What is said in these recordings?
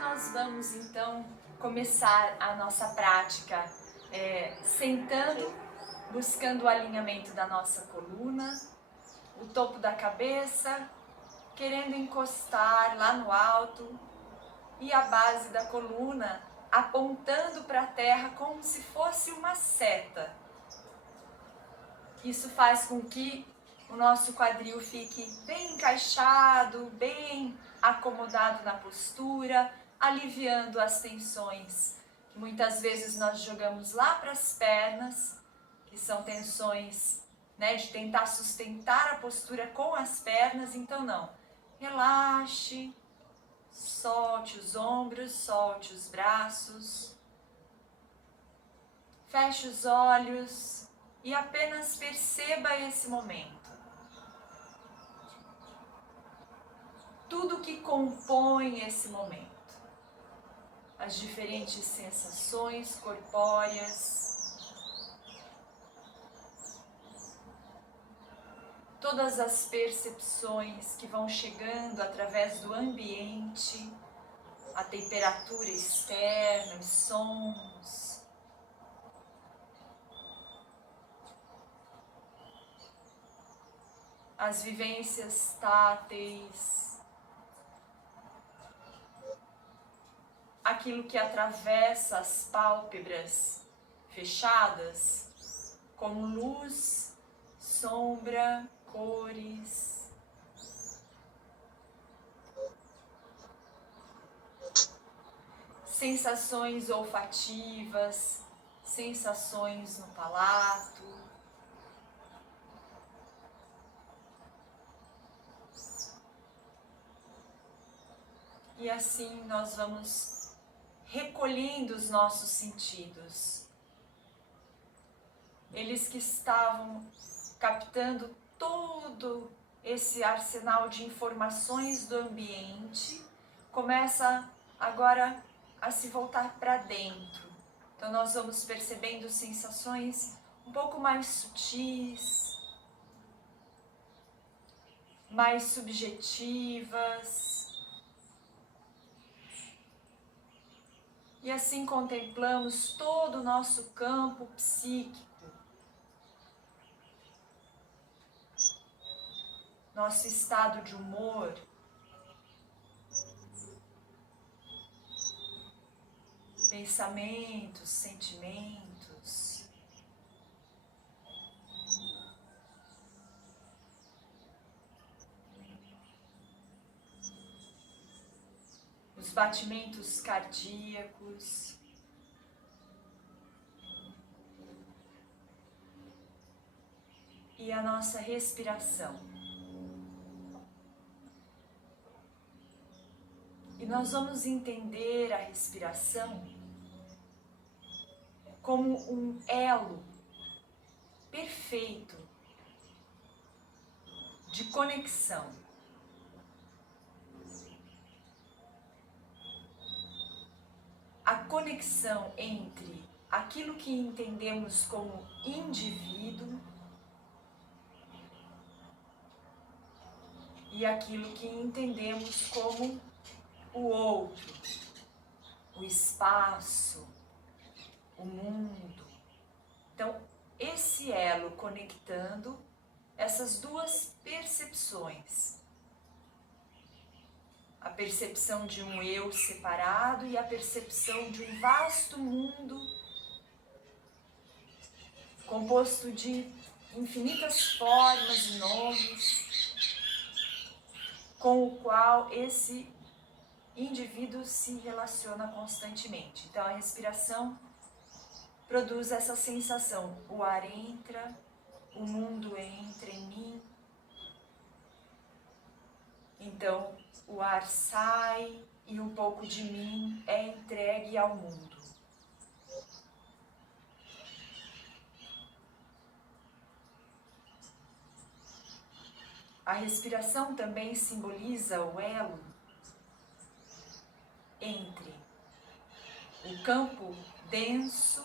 nós vamos então começar a nossa prática sentando, buscando o alinhamento da nossa coluna, o topo da cabeça, querendo encostar lá no alto e a base da coluna apontando para a terra como se fosse uma seta. Isso faz com que o nosso quadril fique bem encaixado, bem acomodado na postura, aliviando as tensões que muitas vezes nós jogamos lá para as pernas, que são tensões, de tentar sustentar a postura com as pernas. Então não, relaxe, solte os ombros, solte os braços, feche os olhos e apenas perceba esse momento. Tudo que compõe esse momento. As diferentes sensações corpóreas. Todas as percepções que vão chegando através do ambiente, a temperatura externa, os sons. As vivências táteis, aquilo que atravessa as pálpebras fechadas, como luz, sombra, cores. Sensações olfativas, sensações no palato. E assim nós vamos recolhendo os nossos sentidos. Eles que estavam captando todo esse arsenal de informações do ambiente, começa agora a se voltar para dentro. Então nós vamos percebendo sensações um pouco mais sutis, mais subjetivas. E assim contemplamos todo o nosso campo psíquico, nosso estado de humor, pensamentos, sentimentos. Os batimentos cardíacos. E a nossa respiração. E nós vamos entender a respiração como um elo perfeito de conexão. A conexão entre aquilo que entendemos como indivíduo e aquilo que entendemos como o outro, o espaço, o mundo. Então, esse elo conectando essas duas percepções. A percepção de um eu separado e a percepção de um vasto mundo composto de infinitas formas e nomes, com o qual esse indivíduo se relaciona constantemente. Então a respiração produz essa sensação: o ar entra, o mundo entra em mim. Então o ar sai e um pouco de mim é entregue ao mundo. A respiração também simboliza o elo entre o campo denso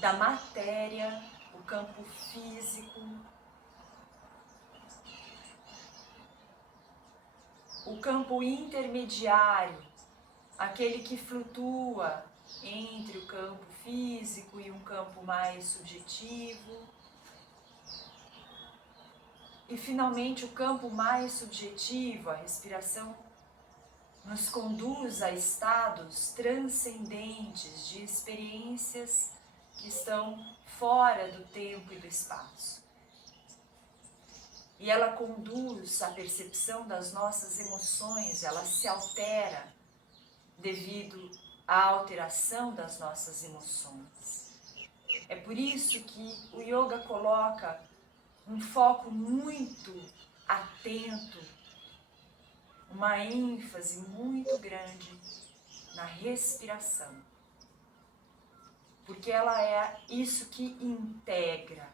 da matéria, o campo físico, o campo intermediário, aquele que flutua entre o campo físico e um campo mais subjetivo. E finalmente o campo mais subjetivo, a respiração, nos conduz a estados transcendentes de experiências que estão fora do tempo e do espaço. E ela conduz a percepção das nossas emoções, ela se altera devido à alteração das nossas emoções. É por isso que o yoga coloca um foco muito atento, uma ênfase muito grande na respiração. Porque ela é isso que integra.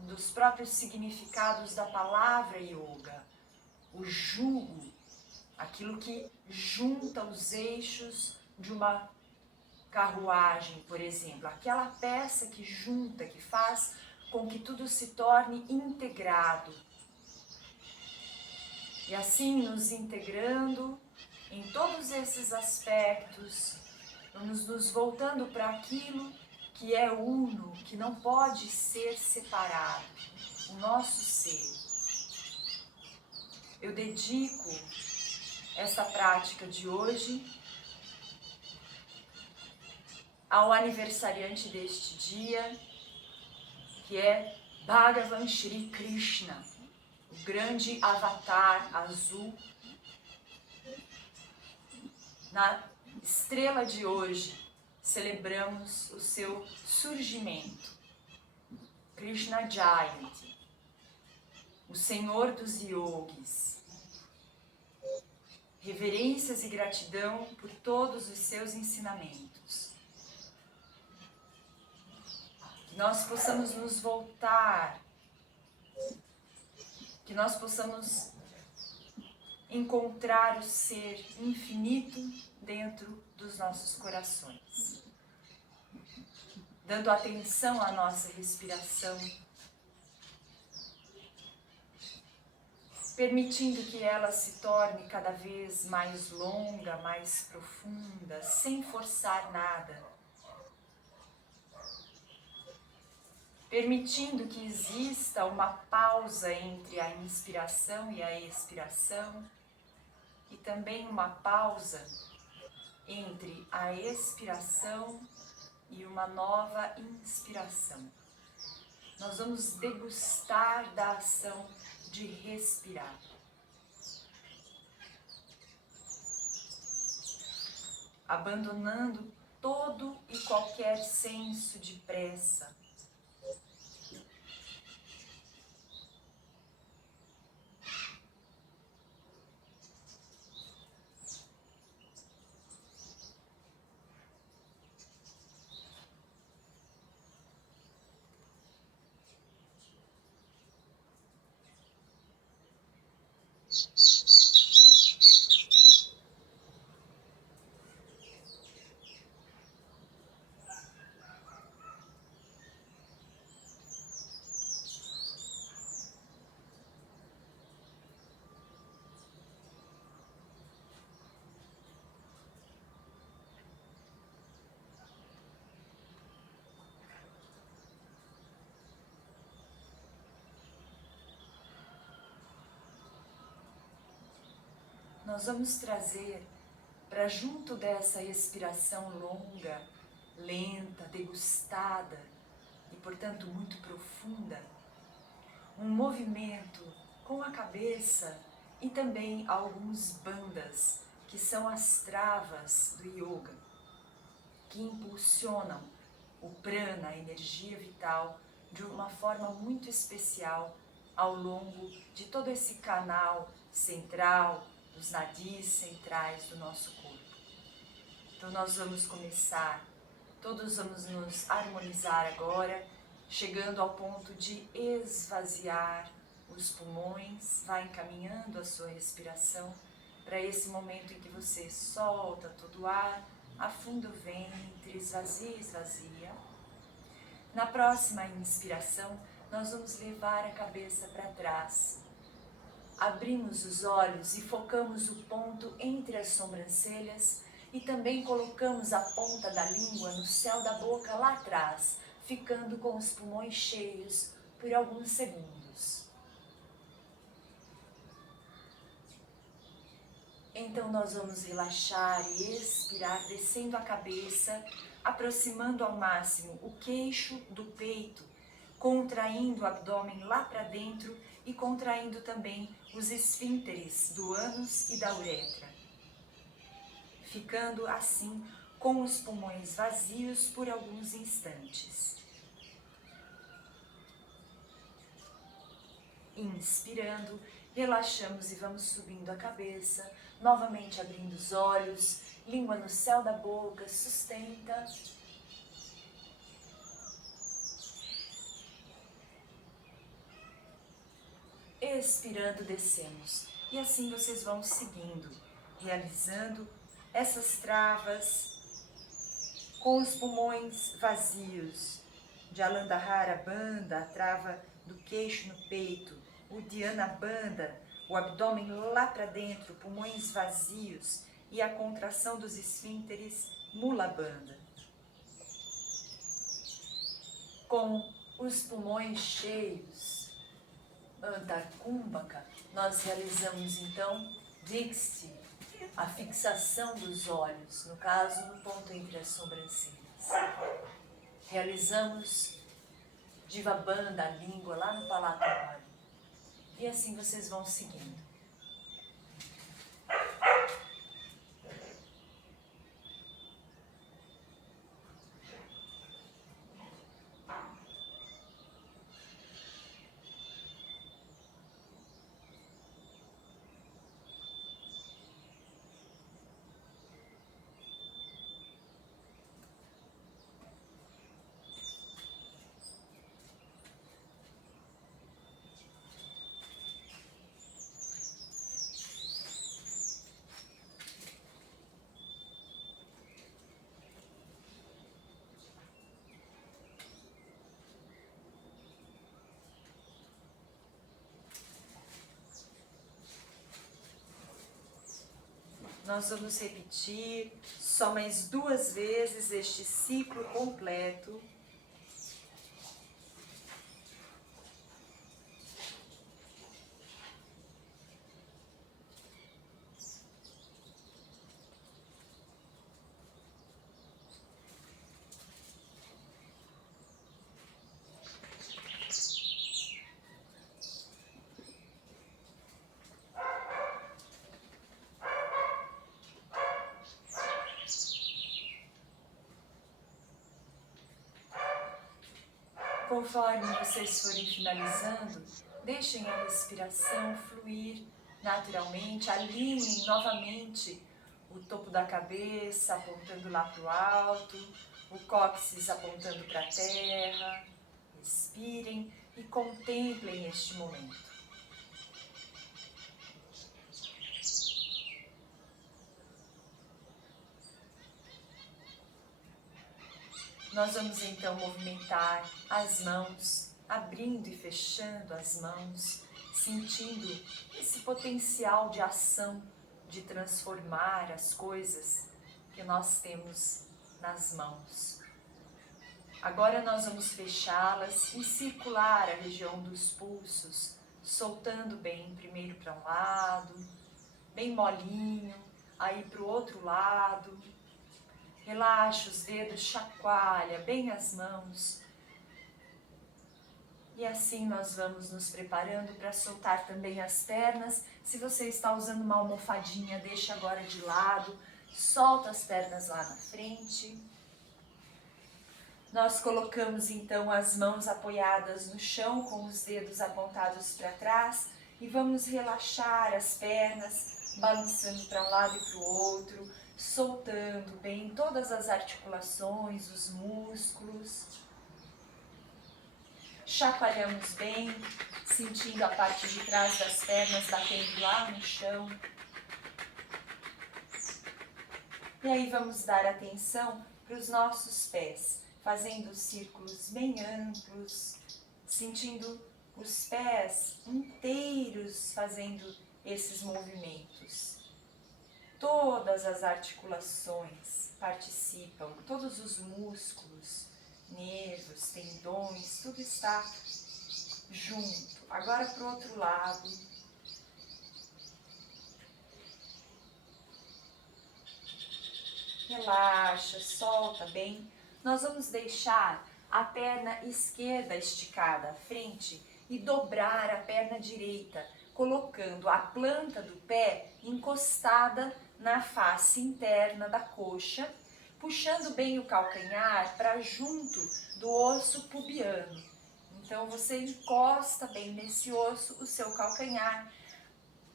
Um dos próprios significados da palavra yoga, o jugo, aquilo que junta os eixos de uma carruagem, por exemplo, aquela peça que junta, que faz com que tudo se torne integrado. E assim, nos integrando em todos esses aspectos, vamos nos voltando para aquilo que é uno, que não pode ser separado, o nosso ser. Eu dedico essa prática de hoje ao aniversariante deste dia, que é Bhagavan Shri Krishna, o grande avatar azul. Na estrela de hoje, celebramos o seu surgimento, Krishna Jayanti, o Senhor dos Yogis. Reverências e gratidão por todos os seus ensinamentos. Que nós possamos nos voltar, que nós possamos encontrar o ser infinito dentro dos nossos corações, dando atenção à nossa respiração, permitindo que ela se torne cada vez mais longa, mais profunda, sem forçar nada, permitindo que exista uma pausa entre a inspiração e a expiração, e também uma pausa entre a expiração e uma nova inspiração. Nós vamos degustar da ação de respirar. Abandonando todo e qualquer senso de pressa. Nós vamos trazer para junto dessa expiração longa, lenta, degustada e, portanto, muito profunda, um movimento com a cabeça e também alguns bandhas, que são as travas do yoga, que impulsionam o prana, a energia vital, de uma forma muito especial ao longo de todo esse canal central, dos nadis centrais do nosso corpo. Então nós vamos começar, todos vamos nos harmonizar agora, chegando ao ponto de esvaziar os pulmões, vai encaminhando a sua respiração para esse momento em que você solta todo o ar, afunda o ventre, esvazia, esvazia. Na próxima inspiração, nós vamos levar a cabeça para trás, Abrimos os olhos e focamos o ponto entre as sobrancelhas e também colocamos a ponta da língua no céu da boca lá atrás, ficando com os pulmões cheios por alguns segundos. Então nós vamos relaxar e expirar, descendo a cabeça, aproximando ao máximo o queixo do peito, contraindo o abdômen lá para dentro e contraindo também os esfínteres do ânus e da uretra. Ficando assim com os pulmões vazios por alguns instantes. Inspirando, relaxamos e vamos subindo a cabeça, novamente abrindo os olhos, língua no céu da boca, sustenta. Expirando, descemos. E assim vocês vão seguindo, realizando essas travas com os pulmões vazios. Jalandhara Bandha, a trava do queixo no peito. Uddiyana Bandha, o abdômen lá para dentro, pulmões vazios. E a contração dos esfínteres, Mula Bandha. Com os pulmões cheios, Antarkumbhaka, nós realizamos então Dikshti, a fixação dos olhos, no caso no ponto entre as sobrancelhas. Realizamos Divabandha, a língua lá no palato mole. E assim vocês vão seguindo. Nós vamos repetir só mais 2 vezes este ciclo completo. Conforme vocês forem finalizando, deixem a respiração fluir naturalmente, alinhem novamente o topo da cabeça apontando lá para o alto, o cóccix apontando para a terra. Respirem e contemplem este momento. Nós vamos então movimentar as mãos, abrindo e fechando as mãos, sentindo esse potencial de ação, de transformar as coisas que nós temos nas mãos. Agora nós vamos fechá-las e circular a região dos pulsos, soltando bem, primeiro para um lado, bem molinho, aí para o outro lado. Relaxa os dedos, chacoalha bem as mãos. E assim nós vamos nos preparando para soltar também as pernas. Se você está usando uma almofadinha, deixa agora de lado. Solta as pernas lá na frente. Nós colocamos então as mãos apoiadas no chão com os dedos apontados para trás e vamos relaxar as pernas, balançando para um lado e para o outro, soltando bem todas as articulações, os músculos. Chacoalhamos bem, sentindo a parte de trás das pernas batendo lá no chão. E aí vamos dar atenção para os nossos pés, fazendo círculos bem amplos, sentindo os pés inteiros fazendo esses movimentos. Todas as articulações participam, todos os músculos, nervos, tendões, tudo está junto. Agora para o outro lado. Relaxa, solta bem. Nós vamos deixar a perna esquerda esticada à frente e dobrar a perna direita, colocando a planta do pé encostada na face interna da coxa, puxando bem o calcanhar para junto do osso pubiano. Então você encosta bem nesse osso o seu calcanhar,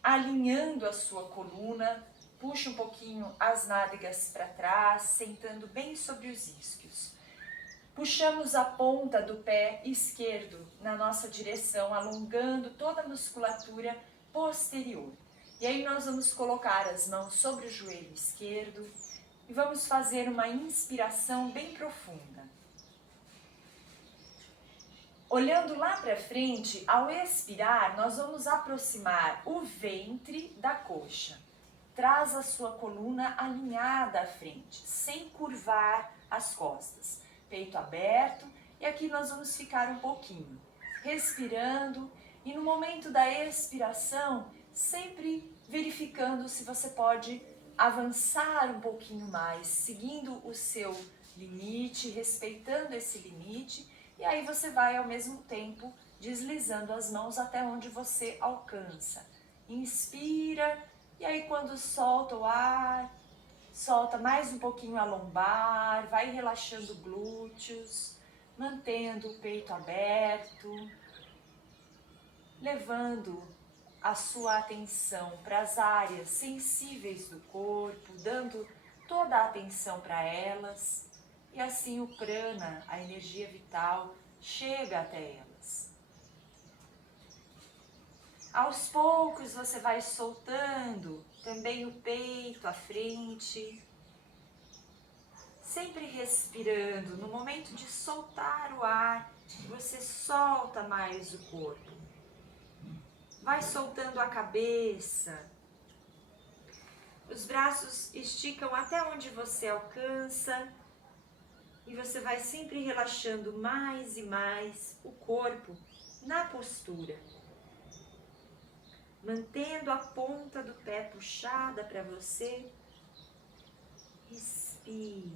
alinhando a sua coluna, puxa um pouquinho as nádegas para trás, sentando bem sobre os isquios. Puxamos a ponta do pé esquerdo na nossa direção, alongando toda a musculatura posterior. E aí nós vamos colocar as mãos sobre o joelho esquerdo e vamos fazer uma inspiração bem profunda. Olhando lá para frente, ao expirar, nós vamos aproximar o ventre da coxa. Traz a sua coluna alinhada à frente, sem curvar as costas. Peito aberto, e aqui nós vamos ficar um pouquinho, respirando, e no momento da expiração, sempre verificando se você pode avançar um pouquinho mais, seguindo o seu limite, respeitando esse limite, e aí você vai ao mesmo tempo deslizando as mãos até onde você alcança. Inspira, e aí quando solta o ar, solta mais um pouquinho a lombar, vai relaxando glúteos, mantendo o peito aberto, levando a sua atenção para as áreas sensíveis do corpo, dando toda a atenção para elas, e assim o prana, a energia vital, chega até elas. Aos poucos você vai soltando também o peito à frente, sempre respirando. No momento de soltar o ar, você solta mais o corpo. Vai soltando a cabeça. Os braços esticam até onde você alcança e você vai sempre relaxando mais e mais o corpo na postura. Mantendo a ponta do pé puxada para você, respire.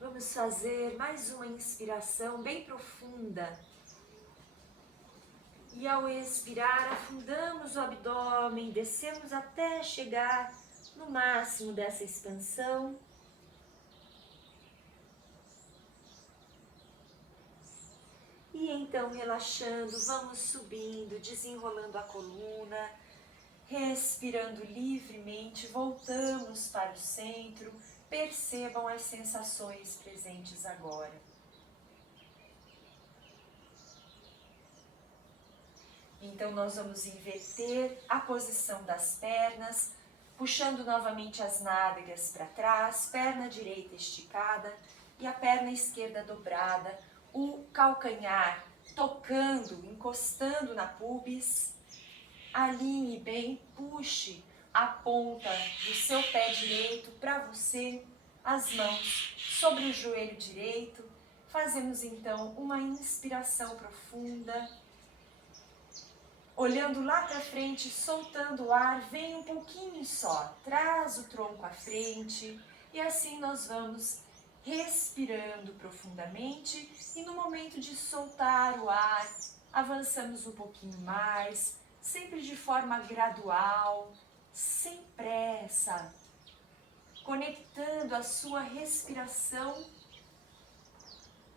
Vamos fazer mais uma inspiração bem profunda. E ao expirar, afundamos o abdômen, descemos até chegar no máximo dessa expansão. E então, relaxando, vamos subindo, desenrolando a coluna, respirando livremente, voltamos para o centro. Percebam as sensações presentes agora. Então nós vamos inverter a posição das pernas, puxando novamente as nádegas para trás, perna direita esticada e a perna esquerda dobrada, o calcanhar tocando, encostando na pubis. Alinhe bem, puxe a ponta do seu pé direito para você, as mãos sobre o joelho direito. Fazemos então uma inspiração profunda. Olhando lá para frente, soltando o ar, vem um pouquinho só, traz o tronco à frente e assim nós vamos respirando profundamente e no momento de soltar o ar, avançamos um pouquinho mais, sempre de forma gradual, sem pressa, conectando a sua respiração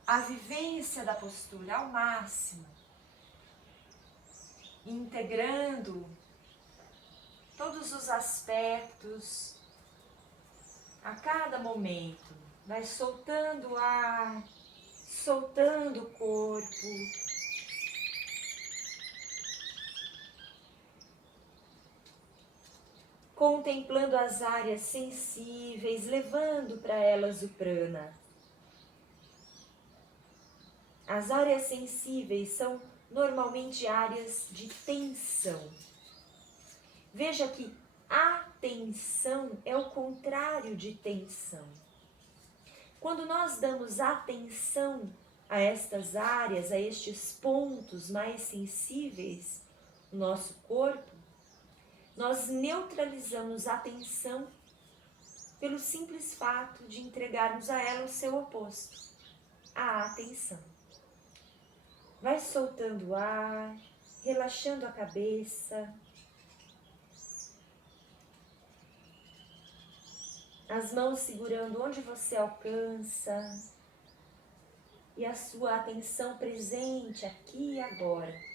a vivência da postura ao máximo, integrando todos os aspectos a cada momento. Vai soltando o ar, soltando o corpo. Contemplando as áreas sensíveis, levando para elas o prana. As áreas sensíveis são normalmente áreas de tensão. Veja que atenção é o contrário de tensão. Quando nós damos atenção a estas áreas, a estes pontos mais sensíveis do nosso corpo, nós neutralizamos a tensão pelo simples fato de entregarmos a ela o seu oposto, a atenção. Vai soltando o ar, relaxando a cabeça. As mãos segurando onde você alcança. E a sua atenção presente aqui e agora.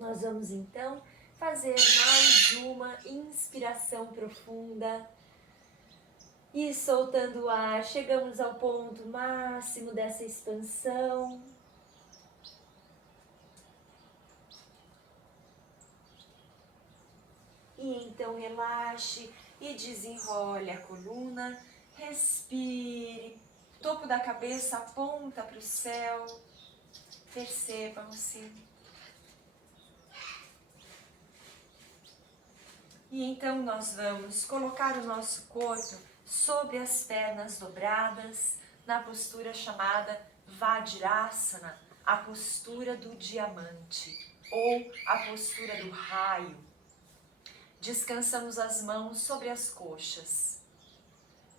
Nós vamos então fazer mais uma inspiração profunda e soltando o ar, chegamos ao ponto máximo dessa expansão. E então relaxe e desenrole a coluna, respire, topo da cabeça aponta para o céu, percebam-se. E então nós vamos colocar o nosso corpo sobre as pernas dobradas, na postura chamada Vajrasana, a postura do diamante, ou a postura do raio. Descansamos as mãos sobre as coxas,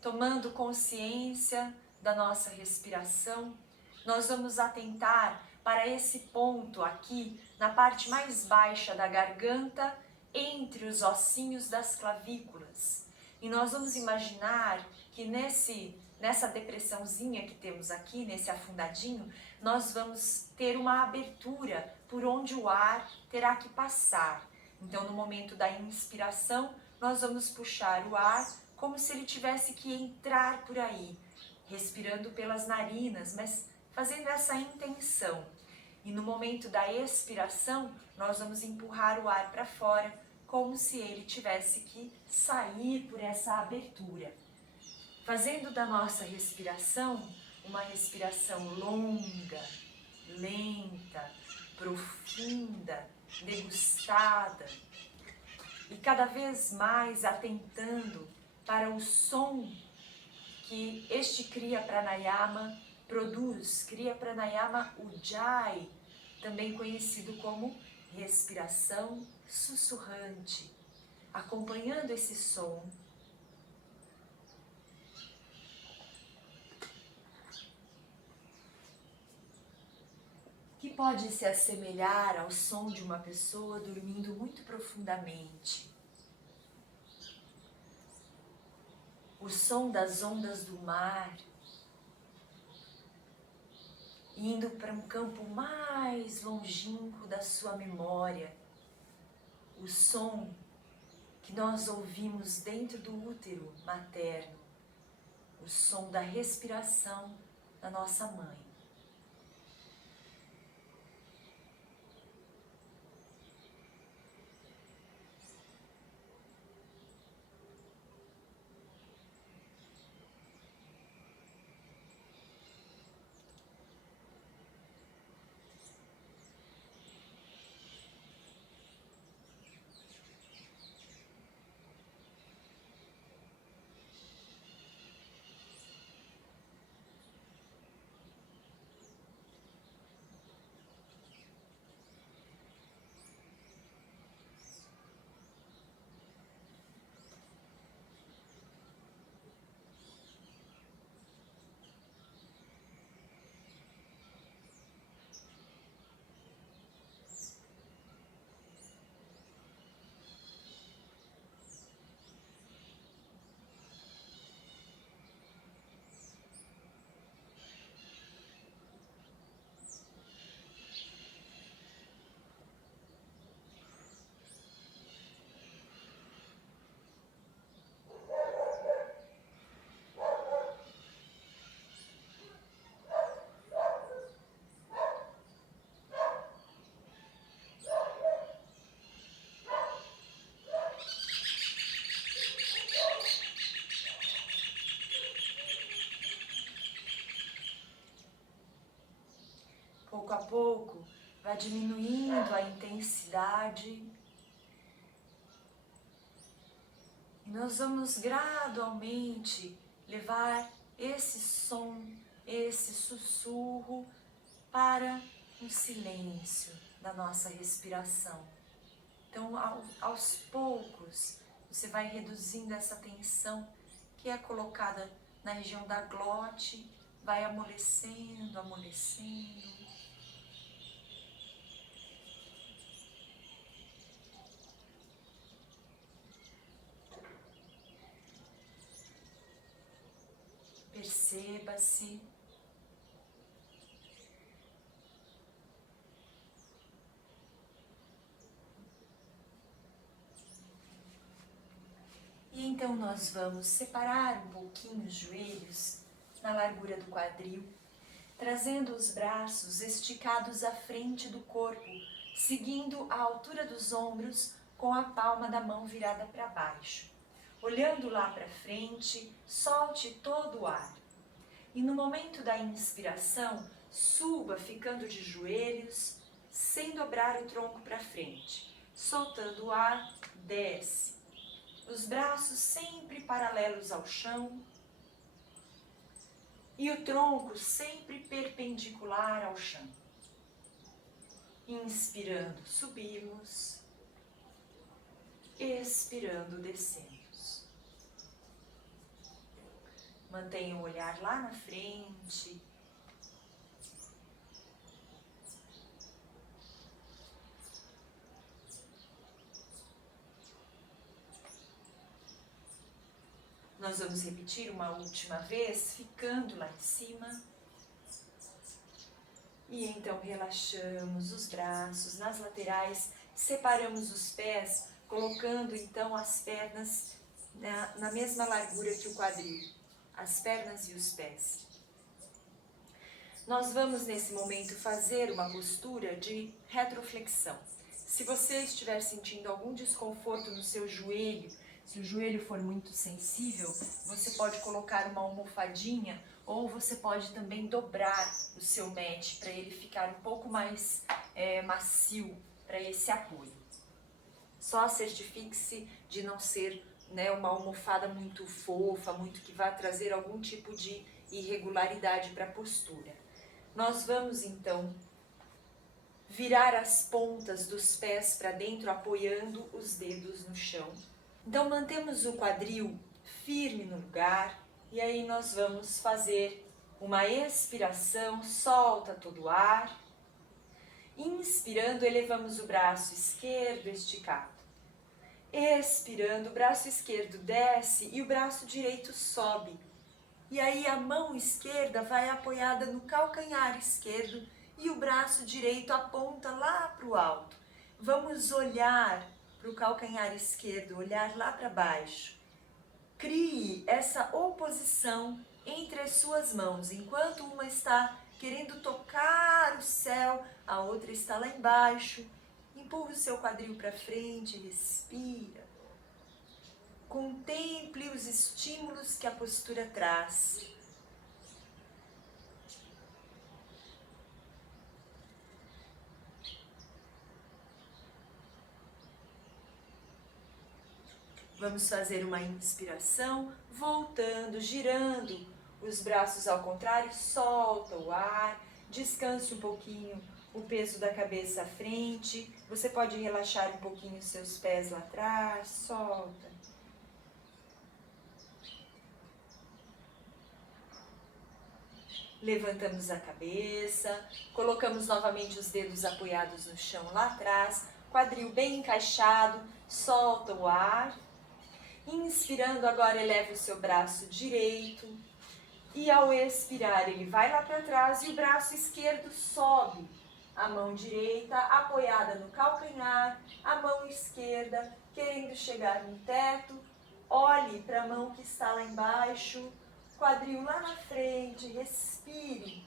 tomando consciência da nossa respiração. Nós vamos atentar para esse ponto aqui, na parte mais baixa da garganta, entre os ossinhos das clavículas. E nós vamos imaginar que nessa depressãozinha que temos aqui, nesse afundadinho, nós vamos ter uma abertura por onde o ar terá que passar. Então, no momento da inspiração, nós vamos puxar o ar como se ele tivesse que entrar por aí, respirando pelas narinas, mas fazendo essa intenção. E no momento da expiração, nós vamos empurrar o ar para fora, como se ele tivesse que sair por essa abertura. Fazendo da nossa respiração uma respiração longa, lenta, profunda, degustada. E cada vez mais atentando para o som que este Kriya Pranayama produz, Kriya Pranayama Ujjayi, também conhecido como respiração sussurrante, acompanhando esse som. Que pode se assemelhar ao som de uma pessoa dormindo muito profundamente. O som das ondas do mar, indo para um campo mais longínquo da sua memória. O som que nós ouvimos dentro do útero materno. O som da respiração da nossa mãe. pouco a pouco, vai diminuindo a intensidade. E nós vamos gradualmente levar esse som, esse sussurro para um silêncio da nossa respiração. Então, aos poucos, você vai reduzindo essa tensão que é colocada na região da glote, vai amolecendo, amolecendo. Perceba-se. E então nós vamos separar um pouquinho os joelhos na largura do quadril, trazendo os braços esticados à frente do corpo, seguindo a altura dos ombros com a palma da mão virada para baixo. Olhando lá para frente, solte todo o ar. E no momento da inspiração, suba ficando de joelhos, sem dobrar o tronco para frente. Soltando o ar, desce. Os braços sempre paralelos ao chão e o tronco sempre perpendicular ao chão. Inspirando, subimos. Expirando, descemos. Mantenha o olhar lá na frente. Nós vamos repetir uma última vez, ficando lá em cima. E então relaxamos os braços nas laterais, separamos os pés, colocando então as pernas na mesma largura que o quadril, as pernas e os pés. Nós vamos nesse momento fazer uma postura de retroflexão. Se você estiver sentindo algum desconforto no seu joelho, se o joelho for muito sensível, você pode colocar uma almofadinha ou você pode também dobrar o seu mat para ele ficar um pouco mais macio para esse apoio. Só certifique-se de não ser uma almofada muito fofa, muito que vá trazer algum tipo de irregularidade para a postura. Nós vamos então virar as pontas dos pés para dentro, apoiando os dedos no chão. Então mantemos o quadril firme no lugar e aí nós vamos fazer uma expiração, solta todo o ar. Inspirando, elevamos o braço esquerdo esticado. Expirando, o braço esquerdo desce e o braço direito sobe. E aí a mão esquerda vai apoiada no calcanhar esquerdo e o braço direito aponta lá para o alto. Vamos olhar para o calcanhar esquerdo, olhar lá para baixo. Crie essa oposição entre as suas mãos. Enquanto uma está querendo tocar o céu, a outra está lá embaixo. Empurre o seu quadril para frente, respira. Contemple os estímulos que a postura traz. Vamos fazer uma inspiração, voltando, girando os braços ao contrário, solta o ar, descanse um pouquinho o peso da cabeça à frente. Você pode relaxar um pouquinho os seus pés lá atrás, solta. Levantamos a cabeça, colocamos novamente os dedos apoiados no chão lá atrás, quadril bem encaixado, solta o ar. Inspirando, agora eleva o seu braço direito e ao expirar ele vai lá para trás e o braço esquerdo sobe. A mão direita apoiada no calcanhar, a mão esquerda querendo chegar no teto. Olhe para a mão que está lá embaixo, quadril lá na frente, respire,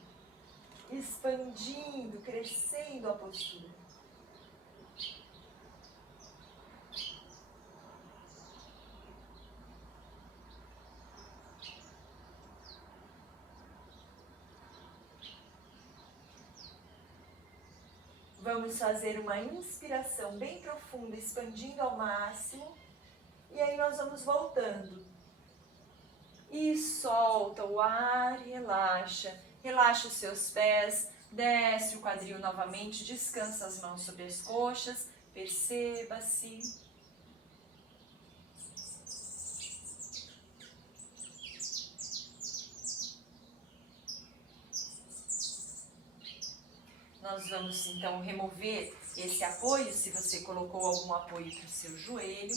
expandindo, crescendo a postura. Vamos fazer uma inspiração bem profunda, expandindo ao máximo. E aí nós vamos voltando. E solta o ar, relaxa. Relaxa os seus pés, desce o quadril novamente, descansa as mãos sobre as coxas, perceba-se. Nós vamos então remover esse apoio, se você colocou algum apoio para o seu joelho.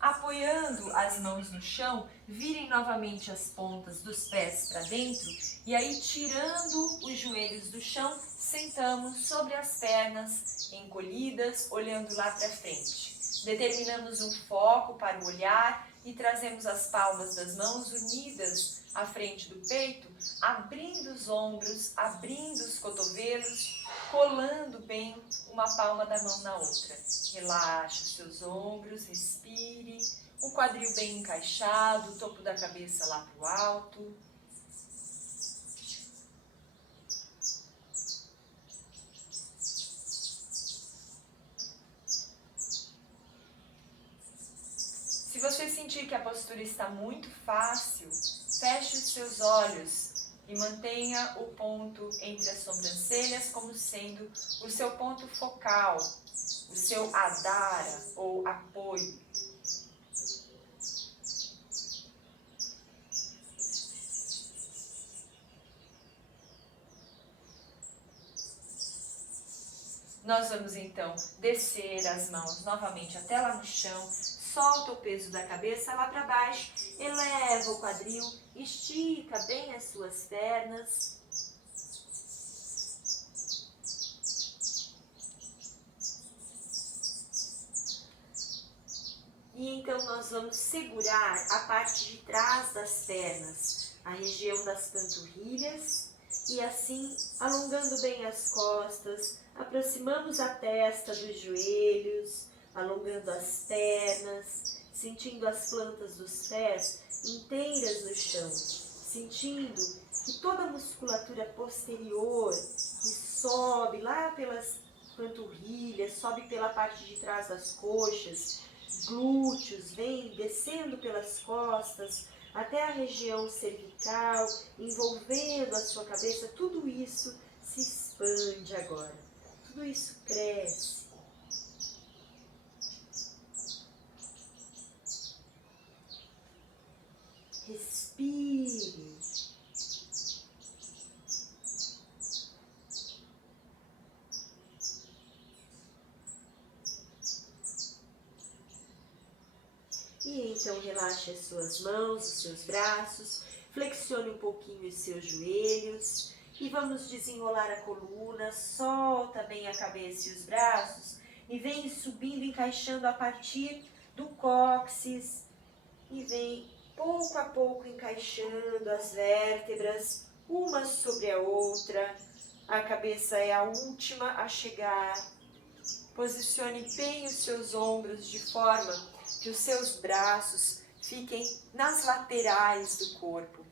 Apoiando as mãos no chão, virem novamente as pontas dos pés para dentro e aí tirando os joelhos do chão, sentamos sobre as pernas encolhidas, olhando lá para frente. Determinamos um foco para o olhar e trazemos as palmas das mãos unidas à frente do peito, abrindo os ombros, abrindo os cotovelos, colando bem uma palma da mão na outra. Relaxe os seus ombros, respire, o quadril bem encaixado, o topo da cabeça lá para o alto. Se você sentir que a postura está muito fácil, feche os seus olhos e mantenha o ponto entre as sobrancelhas como sendo o seu ponto focal, o seu adhara ou apoio. Nós vamos então descer as mãos novamente até lá no chão, solta o peso da cabeça lá para baixo, eleva o quadril, estica bem as suas pernas. E então nós vamos segurar a parte de trás das pernas, a região das panturrilhas, e assim, alongando bem as costas, aproximamos a testa dos joelhos, alongando as pernas, sentindo as plantas dos pés inteiras no chão, sentindo que toda a musculatura posterior que sobe lá pelas panturrilhas, sobe pela parte de trás das coxas, glúteos, vem descendo pelas costas até a região cervical, envolvendo a sua cabeça, tudo isso se expande agora, tudo isso cresce. Respire. E então relaxe as suas mãos, os seus braços, flexione um pouquinho os seus joelhos e vamos desenrolar a coluna, solta bem a cabeça e os braços e vem subindo, encaixando a partir do cóccix e vem pouco a pouco encaixando as vértebras, uma sobre a outra. A cabeça é a última a chegar. Posicione bem os seus ombros de forma que os seus braços fiquem nas laterais do corpo.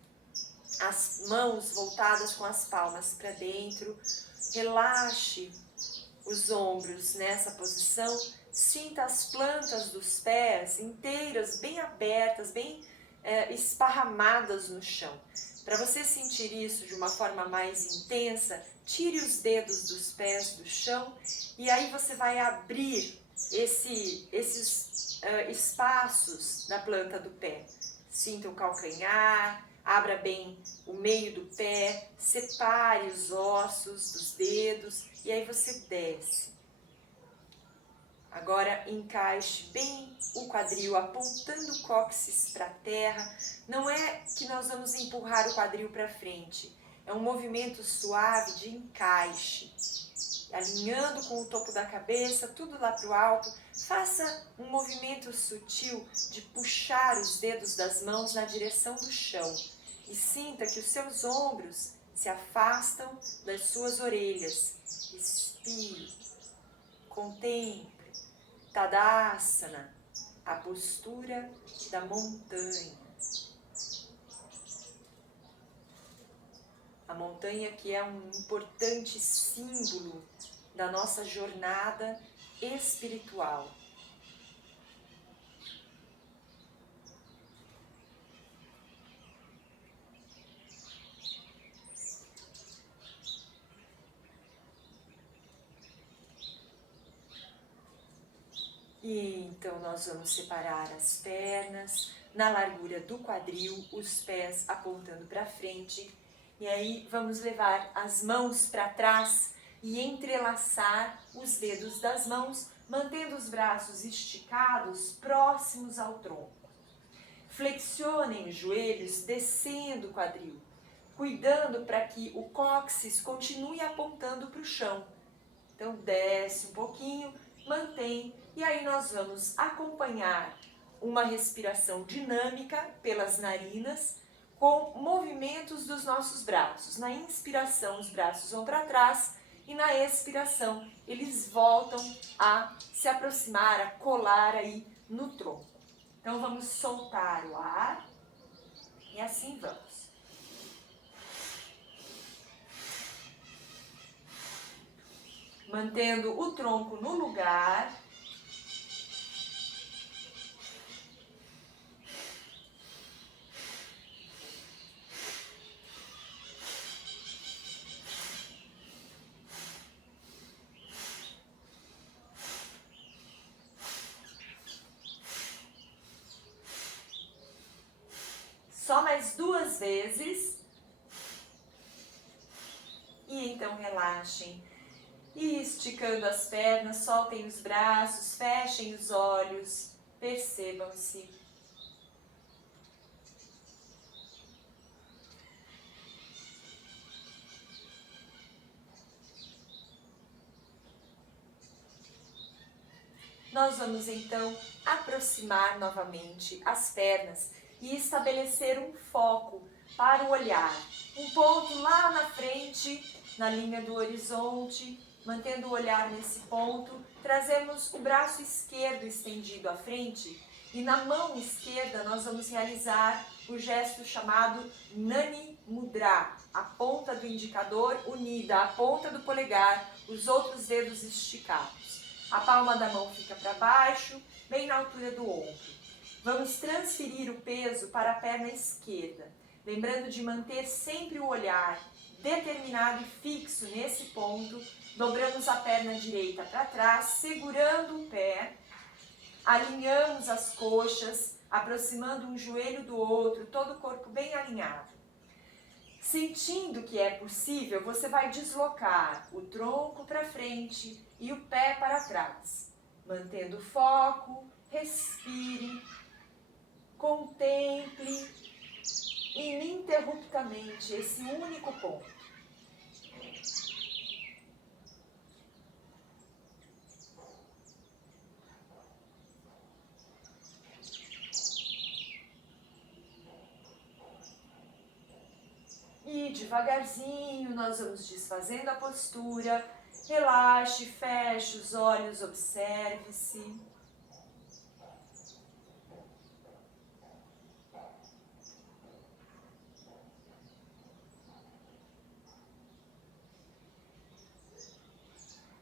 As mãos voltadas com as palmas para dentro. Relaxe os ombros nessa posição. Sinta as plantas dos pés inteiras, bem abertas, bem esparramadas no chão. Para você sentir isso de uma forma mais intensa, tire os dedos dos pés do chão e aí você vai abrir esses espaços na planta do pé. Sinta o calcanhar, abra bem o meio do pé, separe os ossos dos dedos e aí você desce. Agora encaixe bem o quadril, apontando o cóccix para a terra. Não é que nós vamos empurrar o quadril para frente, é um movimento suave de encaixe. Alinhando com o topo da cabeça, tudo lá para o alto. Faça um movimento sutil de puxar os dedos das mãos na direção do chão. E sinta que os seus ombros se afastam das suas orelhas. Respire, contemple. Tadasana, a postura da montanha. A montanha que é um importante símbolo da nossa jornada espiritual. E então nós vamos separar as pernas na largura do quadril, os pés apontando para frente. E aí vamos levar as mãos para trás e entrelaçar os dedos das mãos, mantendo os braços esticados próximos ao tronco. Flexionem os joelhos, descendo o quadril, cuidando para que o cóccix continue apontando para o chão. Então desce um pouquinho, mantém, e aí nós vamos acompanhar uma respiração dinâmica pelas narinas com movimentos dos nossos braços. Na inspiração, os braços vão para trás e na expiração, eles voltam a se aproximar, a colar aí no tronco. Então vamos soltar o ar e assim vamos. Mantendo o tronco no lugar. Só mais 2 vezes. E então relaxem. E esticando as pernas, soltem os braços, fechem os olhos, percebam-se. Nós vamos então aproximar novamente as pernas e estabelecer um foco para o olhar. Um ponto lá na frente, na linha do horizonte, mantendo o olhar nesse ponto, trazemos o braço esquerdo estendido à frente e na mão esquerda nós vamos realizar o gesto chamado Nani Mudra, a ponta do indicador unida à ponta do polegar, os outros dedos esticados. A palma da mão fica para baixo, bem na altura do ombro. Vamos transferir o peso para a perna esquerda, lembrando de manter sempre o olhar determinado e fixo nesse ponto. Dobramos a perna direita para trás, segurando o pé, alinhamos as coxas, aproximando um joelho do outro, todo o corpo bem alinhado. Sentindo que é possível, você vai deslocar o tronco para frente e o pé para trás. Mantendo o foco, respire, contemple ininterruptamente esse único ponto. E devagarzinho nós vamos desfazendo a postura, relaxe, feche os olhos, observe-se.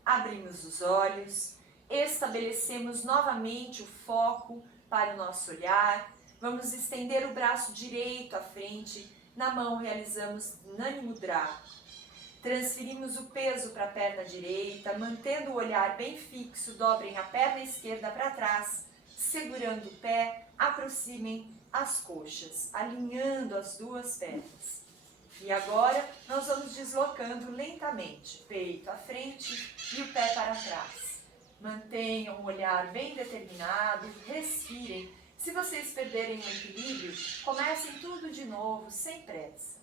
Abrimos os olhos, estabelecemos novamente o foco para o nosso olhar. Vamos estender o braço direito à frente. Na mão realizamos Nani Mudra. Transferimos o peso para a perna direita, mantendo o olhar bem fixo, dobrem a perna esquerda para trás, segurando o pé, aproximem as coxas, alinhando as duas pernas. E agora nós vamos deslocando lentamente, peito à frente e o pé para trás. Mantenham o olhar bem determinado, respirem. Se vocês perderem o equilíbrio, comecem tudo de novo, sem pressa.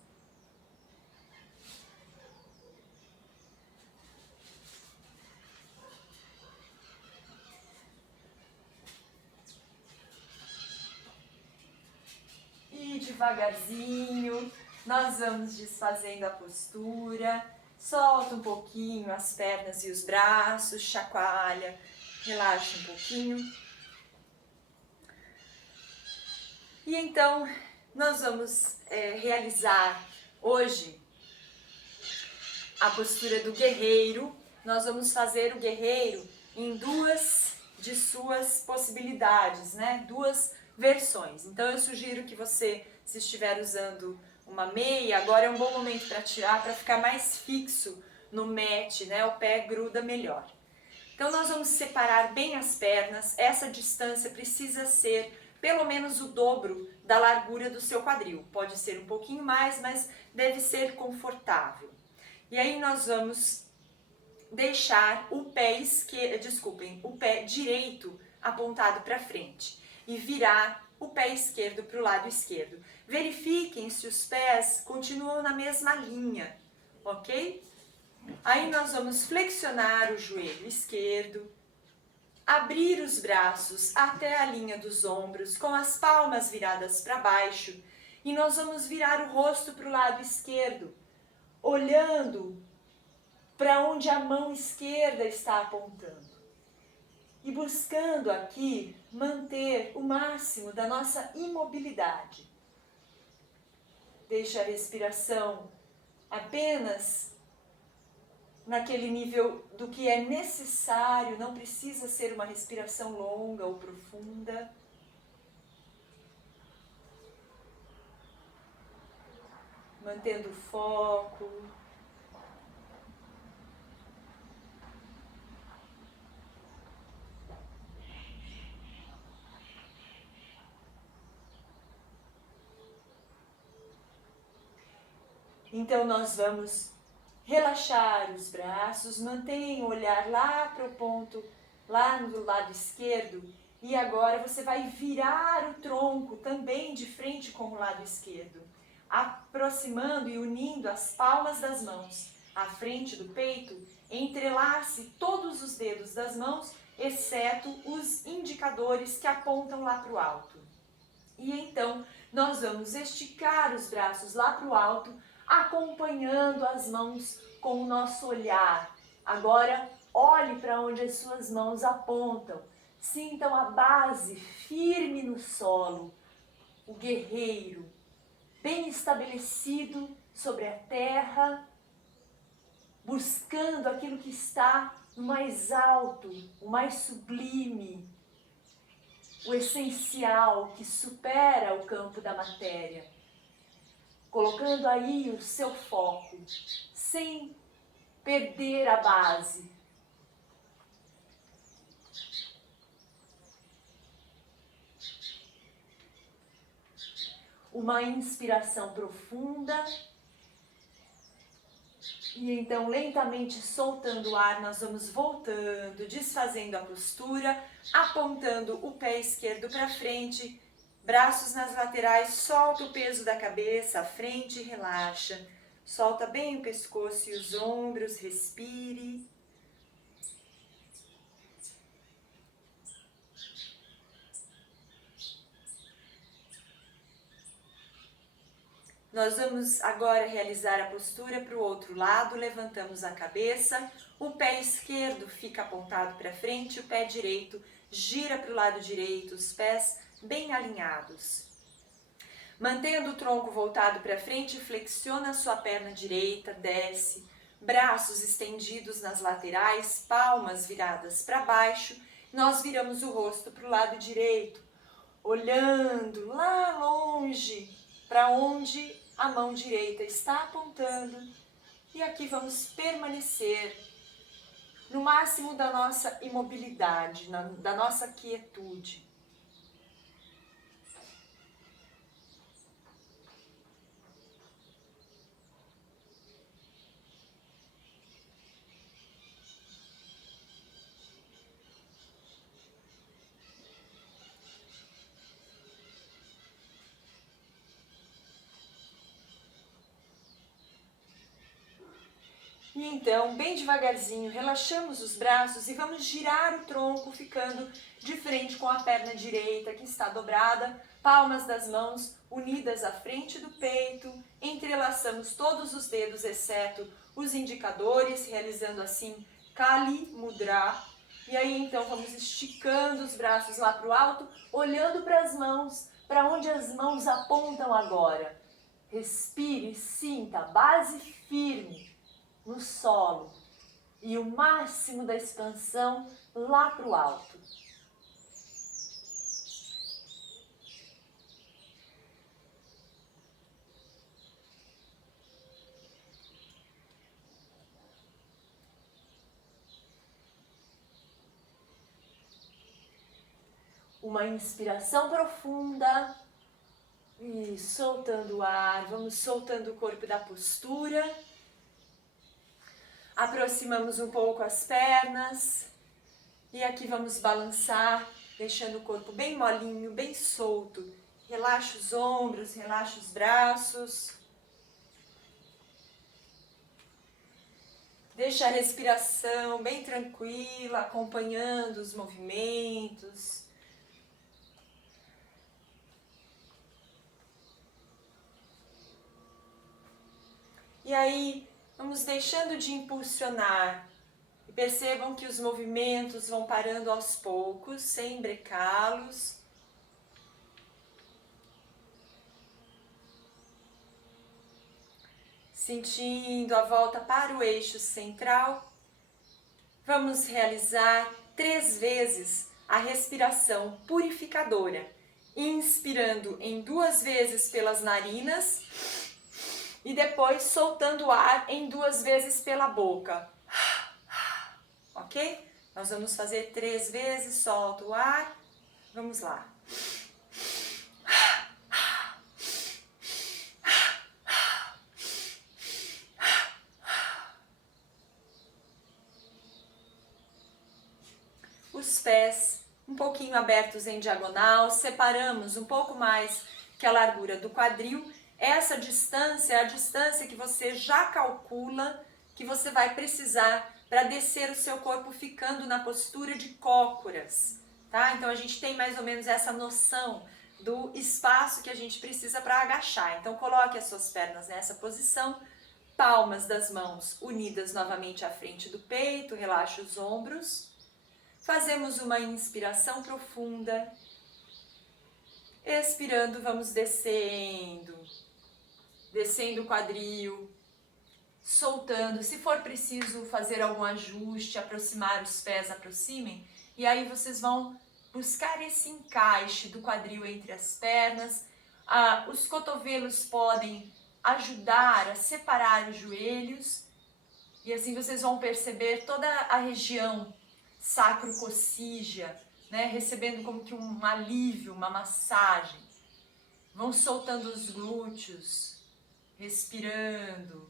E devagarzinho, nós vamos desfazendo a postura. Solta um pouquinho as pernas e os braços, chacoalha, relaxa um pouquinho. E então, nós vamos realizar hoje a postura do guerreiro. nós vamos fazer o guerreiro em duas de suas possibilidades, né? Duas versões. Então eu sugiro que você, se estiver usando uma meia, agora é um bom momento para tirar, para ficar mais fixo no mat, né? O pé gruda melhor. Então nós vamos separar bem as pernas, essa distância precisa ser pelo menos o dobro da largura do seu quadril. Pode ser um pouquinho mais, mas deve ser confortável. E aí nós vamos deixar o pé o pé direito apontado para frente e virar o pé esquerdo para o lado esquerdo. Verifiquem se os pés continuam na mesma linha, ok? Aí nós vamos flexionar o joelho esquerdo, abrir os braços até a linha dos ombros com as palmas viradas para baixo e nós vamos virar o rosto para o lado esquerdo, olhando para onde a mão esquerda está apontando e buscando aqui manter o máximo da nossa imobilidade. Deixa a respiração apenas naquele nível do que é necessário, não precisa ser uma respiração longa ou profunda. Mantendo o foco. Então nós vamos relaxar os braços, mantenha o olhar lá para o ponto, lá no lado esquerdo. E agora você vai virar o tronco também de frente com o lado esquerdo, aproximando e unindo as palmas das mãos à frente do peito. Entrelace todos os dedos das mãos, exceto os indicadores que apontam lá para o alto. E então nós vamos esticar os braços lá para o alto, acompanhando as mãos com o nosso olhar. Agora, olhe para onde as suas mãos apontam. Sintam a base firme no solo, o guerreiro, bem estabelecido sobre a terra, buscando aquilo que está no mais alto, o mais sublime, o essencial que supera o campo da matéria. Colocando aí o seu foco, sem perder a base. Uma inspiração profunda. E então, lentamente soltando o ar, nós vamos voltando, desfazendo a postura, apontando o pé esquerdo para frente, braços nas laterais, solta o peso da cabeça à frente e relaxa. Solta bem o pescoço e os ombros, respire. Nós vamos agora realizar a postura para o outro lado, levantamos a cabeça, o pé esquerdo fica apontado para frente, o pé direito gira para o lado direito, os pés bem alinhados. Mantendo o tronco voltado para frente, flexiona a sua perna direita, desce, braços estendidos nas laterais, palmas viradas para baixo, nós viramos o rosto para o lado direito, olhando lá longe para onde a mão direita está apontando, e aqui vamos permanecer no máximo da nossa imobilidade, da nossa quietude. E então, bem devagarzinho, relaxamos os braços e vamos girar o tronco, ficando de frente com a perna direita que está dobrada, palmas das mãos unidas à frente do peito, entrelaçamos todos os dedos, exceto os indicadores, realizando assim Kali Mudra. E aí então vamos esticando os braços lá para o alto, olhando para as mãos, para onde as mãos apontam agora. Respire, sinta, base firme no solo. e o máximo da expansão lá para o alto. Uma inspiração profunda e soltando o ar, vamos soltando o corpo da postura. Aproximamos um pouco as pernas e aqui vamos balançar, deixando o corpo bem molinho, bem solto. Relaxa os ombros, relaxa os braços. Deixa a respiração bem tranquila, acompanhando os movimentos. E aí, vamos deixando de impulsionar. E percebam que os movimentos vão parando aos poucos, sem brecá-los. Sentindo a volta para o eixo central. Vamos realizar 3 vezes a respiração purificadora. Inspirando em 2 vezes pelas narinas. E depois soltando o ar em 2 vezes pela boca. Ok? Nós vamos fazer 3 vezes, solta o ar. Vamos lá. Os pés um pouquinho abertos em diagonal, separamos um pouco mais que a largura do quadril. Essa distância é a distância que você já calcula que você vai precisar para descer o seu corpo ficando na postura de cócoras, tá? Então a gente tem mais ou menos essa noção do espaço que a gente precisa para agachar. Então coloque as suas pernas nessa posição, palmas das mãos unidas novamente à frente do peito, relaxa os ombros. Fazemos uma inspiração profunda. Expirando, vamos descendo. Descendo o quadril, soltando. Se for preciso fazer algum ajuste, aproximar os pés, aproximem. E aí vocês vão buscar esse encaixe do quadril entre as pernas. Os cotovelos podem ajudar a separar os joelhos. E assim vocês vão perceber toda a região sacro-coccígea, né, recebendo como que um alívio, uma massagem. Vão soltando os glúteos. Respirando.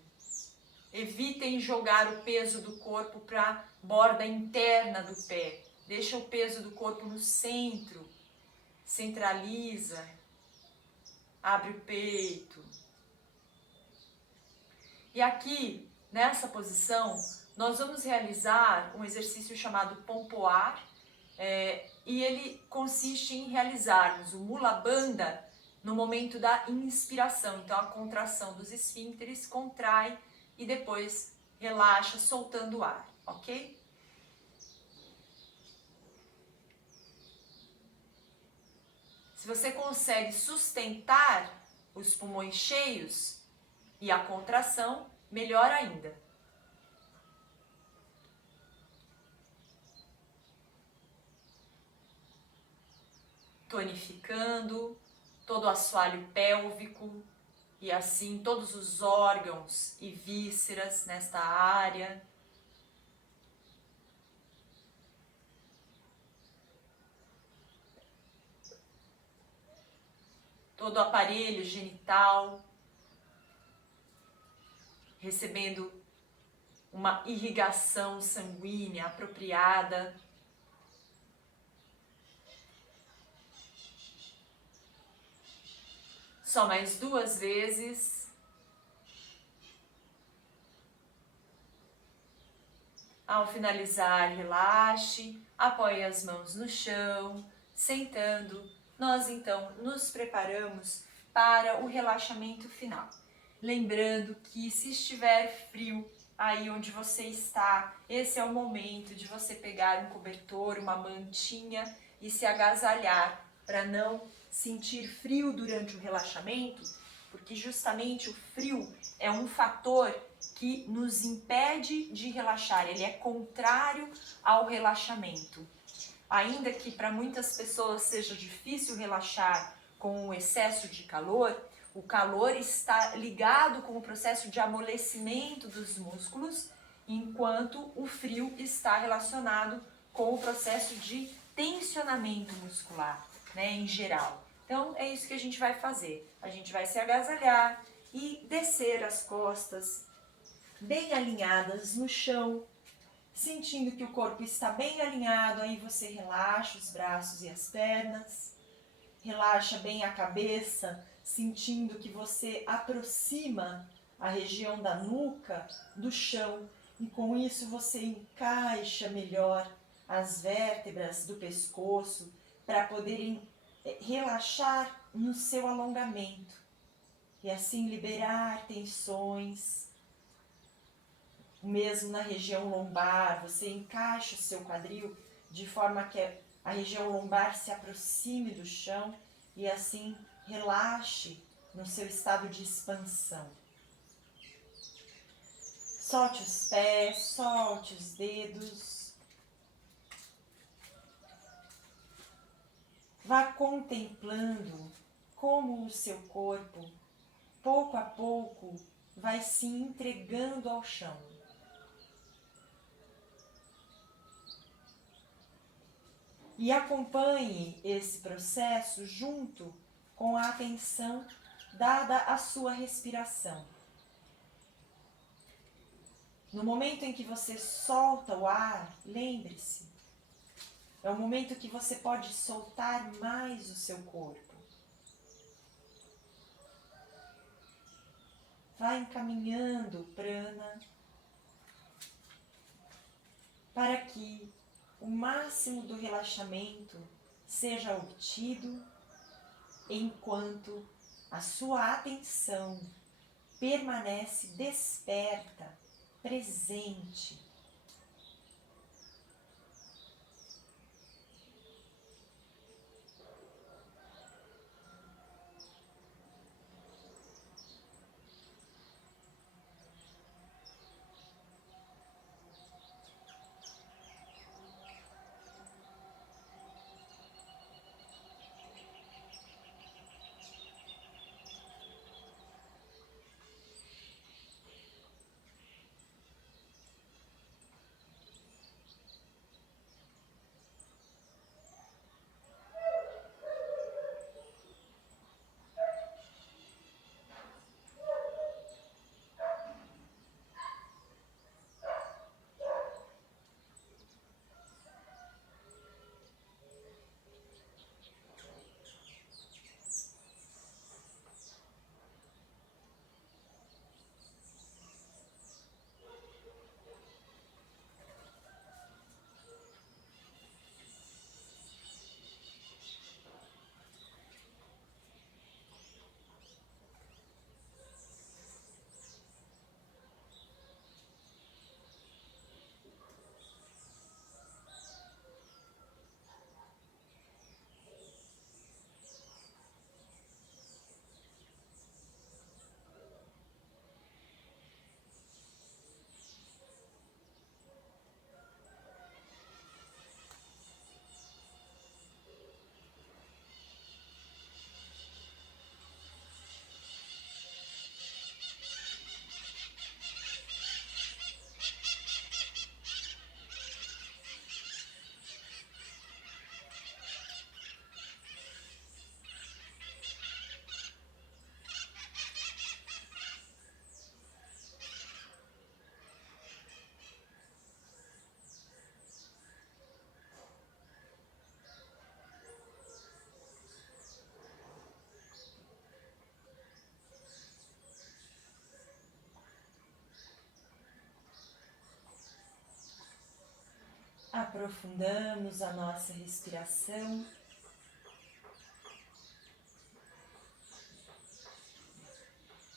Evitem jogar o peso do corpo para a borda interna do pé. Deixa o peso do corpo no centro. Centraliza. Abre o peito. E aqui, nessa posição, nós vamos realizar um exercício chamado pompoar. E ele consiste em realizarmos o Mula Bandha no momento da inspiração. Então a contração dos esfíncteres contrai e depois relaxa soltando o ar, ok? Se você consegue sustentar os pulmões cheios e a contração, melhor ainda. Tonificando todo o assoalho pélvico e assim todos os órgãos e vísceras nesta área. Todo o aparelho genital recebendo uma irrigação sanguínea apropriada. Só mais 2 vezes. Ao finalizar, relaxe, apoie as mãos no chão, sentando. Nós então nos preparamos para o relaxamento final. Lembrando que se estiver frio aí onde você está, esse é o momento de você pegar um cobertor, uma mantinha e se agasalhar para não sentir frio durante o relaxamento. porque justamente o frio é um fator que nos impede de relaxar, ele é contrário ao relaxamento. Ainda que para muitas pessoas seja difícil relaxar com o excesso de calor, o calor está ligado com o processo de amolecimento dos músculos, enquanto o frio está relacionado com o processo de tensionamento muscular, né, em geral. Então é isso que a gente vai fazer. A gente vai se agasalhar e descer as costas bem alinhadas no chão, sentindo que o corpo está bem alinhado. Aí você relaxa os braços e as pernas, relaxa bem a cabeça, sentindo que você aproxima a região da nuca do chão, e com isso você encaixa melhor as vértebras do pescoço para poderem relaxar no seu alongamento e assim liberar tensões. Mesmo na região lombar, você encaixa o seu quadril de forma que a região lombar se aproxime do chão e assim relaxe no seu estado de expansão. Solte os pés, solte os dedos. Vá contemplando como o seu corpo, pouco a pouco, vai se entregando ao chão. E acompanhe esse processo junto com a atenção dada à sua respiração. No momento em que você solta o ar, lembre-se, é o momento que você pode soltar mais o seu corpo. Vai encaminhando o prana para que o máximo do relaxamento seja obtido enquanto a sua atenção permanece desperta, presente. Aprofundamos a nossa respiração.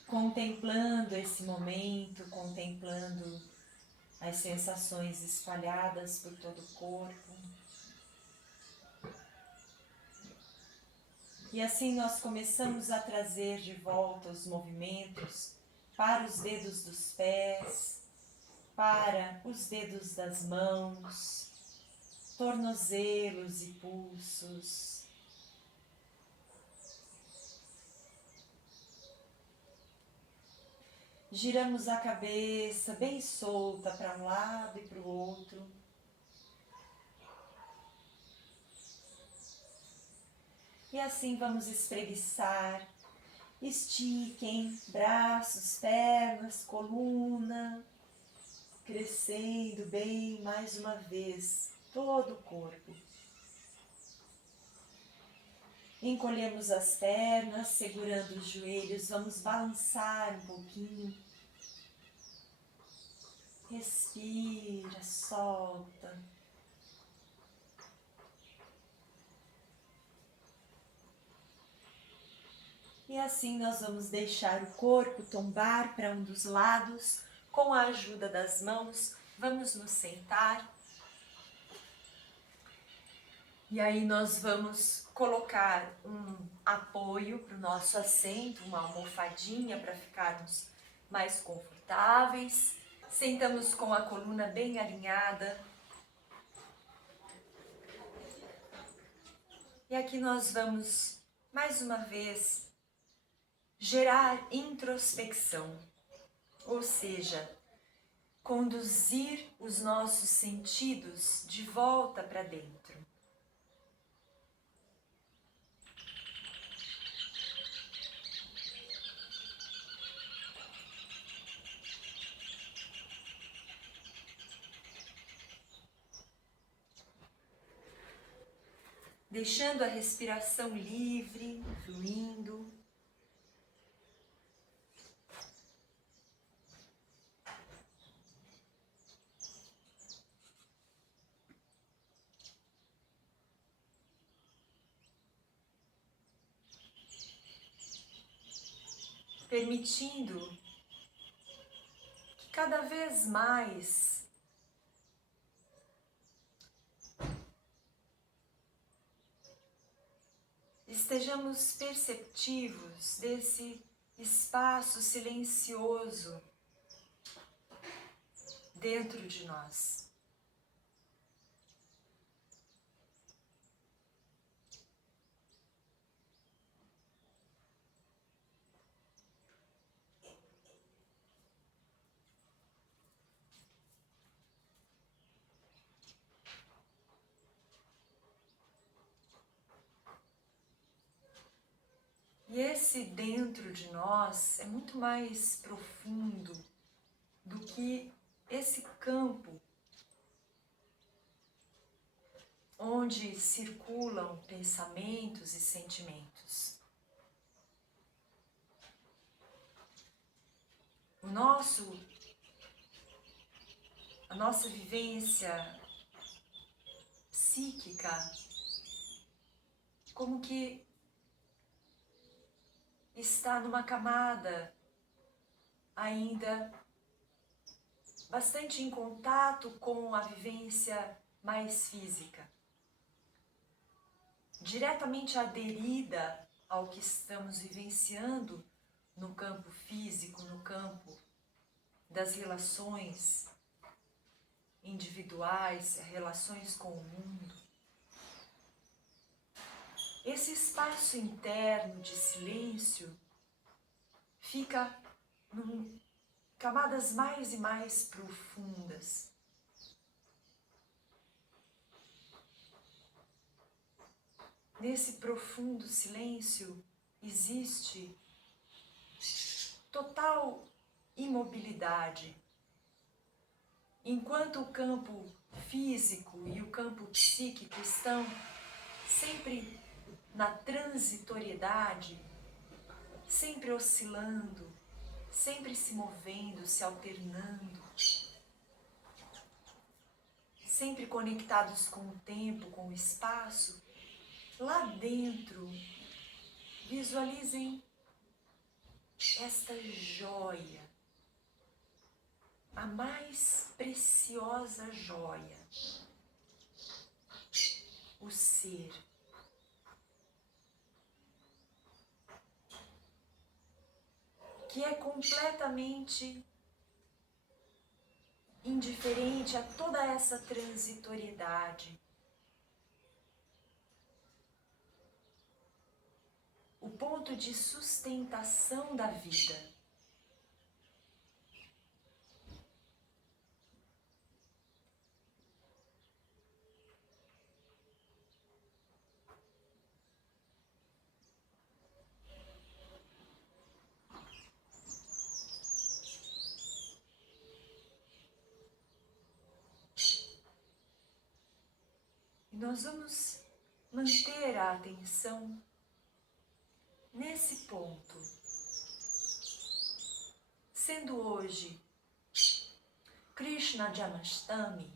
Contemplando esse momento, contemplando as sensações espalhadas por todo o corpo. E assim nós começamos a trazer de volta os movimentos para os dedos dos pés, para os dedos das mãos, tornozelos e pulsos. Giramos a cabeça bem solta para um lado e para o outro. E assim vamos espreguiçar. Estiquem braços, pernas, coluna, crescendo bem mais uma vez todo o corpo. Encolhemos as pernas, segurando os joelhos, vamos balançar um pouquinho. Respira, solta. E assim nós vamos deixar o corpo tombar para um dos lados. Com a ajuda das mãos, vamos nos sentar. E aí nós vamos colocar um apoio para o nosso assento, uma almofadinha para ficarmos mais confortáveis. Sentamos com a coluna bem alinhada. E aqui nós vamos, mais uma vez, gerar introspecção, ou seja, conduzir os nossos sentidos de volta para dentro. Deixando a respiração livre, fluindo. Permitindo que cada vez mais estejamos perceptivos desse espaço silencioso dentro de nós. E esse dentro de nós é muito mais profundo do que esse campo onde circulam pensamentos e sentimentos. A nossa vivência psíquica, como que está numa camada ainda bastante em contato com a vivência mais física, diretamente aderida ao que estamos vivenciando no campo físico, no campo das relações individuais, relações com o mundo. Esse espaço interno de silêncio fica em camadas mais e mais profundas. Nesse profundo silêncio existe total imobilidade. Enquanto o campo físico e o campo psíquico estão sempre na transitoriedade, sempre oscilando, sempre se movendo, se alternando, sempre conectados com o tempo, com o espaço, lá dentro, visualizem esta joia, a mais preciosa joia, o ser. que é completamente indiferente a toda essa transitoriedade. O ponto de sustentação da vida. E nós vamos manter a atenção nesse ponto, sendo hoje Krishna Janmashtami,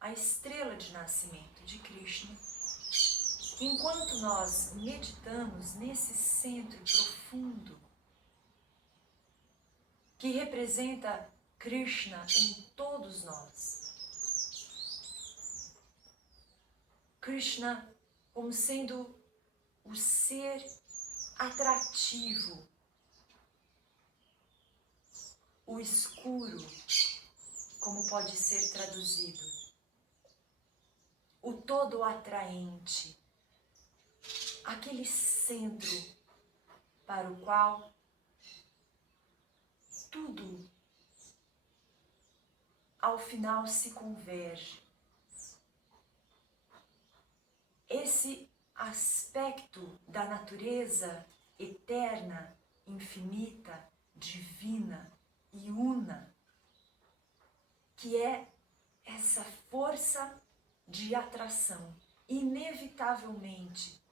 a estrela de nascimento de Krishna. Enquanto nós meditamos nesse centro profundo que representa Krishna em todos nós, Krishna como sendo o ser atrativo, o escuro, como pode ser traduzido, o todo atraente, aquele centro para o qual tudo ao final se converge. Esse aspecto da natureza eterna, infinita, divina e una, que é essa força de atração, inevitavelmente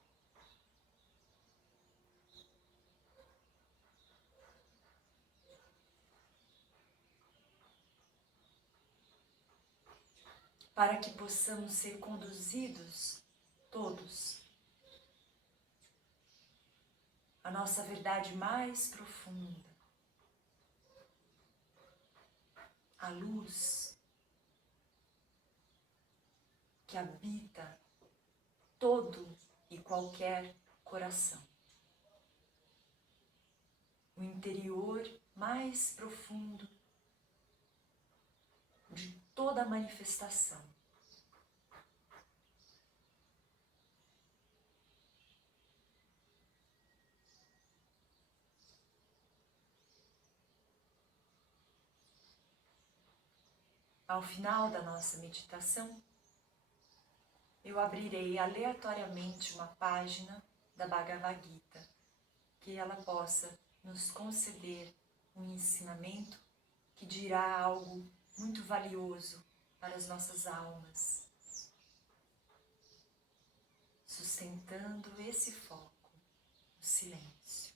para que possamos ser conduzidos todos à nossa verdade mais profunda, a luz que habita todo e qualquer coração, o interior mais profundo de toda a manifestação. Ao final da nossa meditação, eu abrirei aleatoriamente uma página da Bhagavad Gita, que ela possa nos conceder um ensinamento que dirá algo muito valioso para as nossas almas, sustentando esse foco, o silêncio.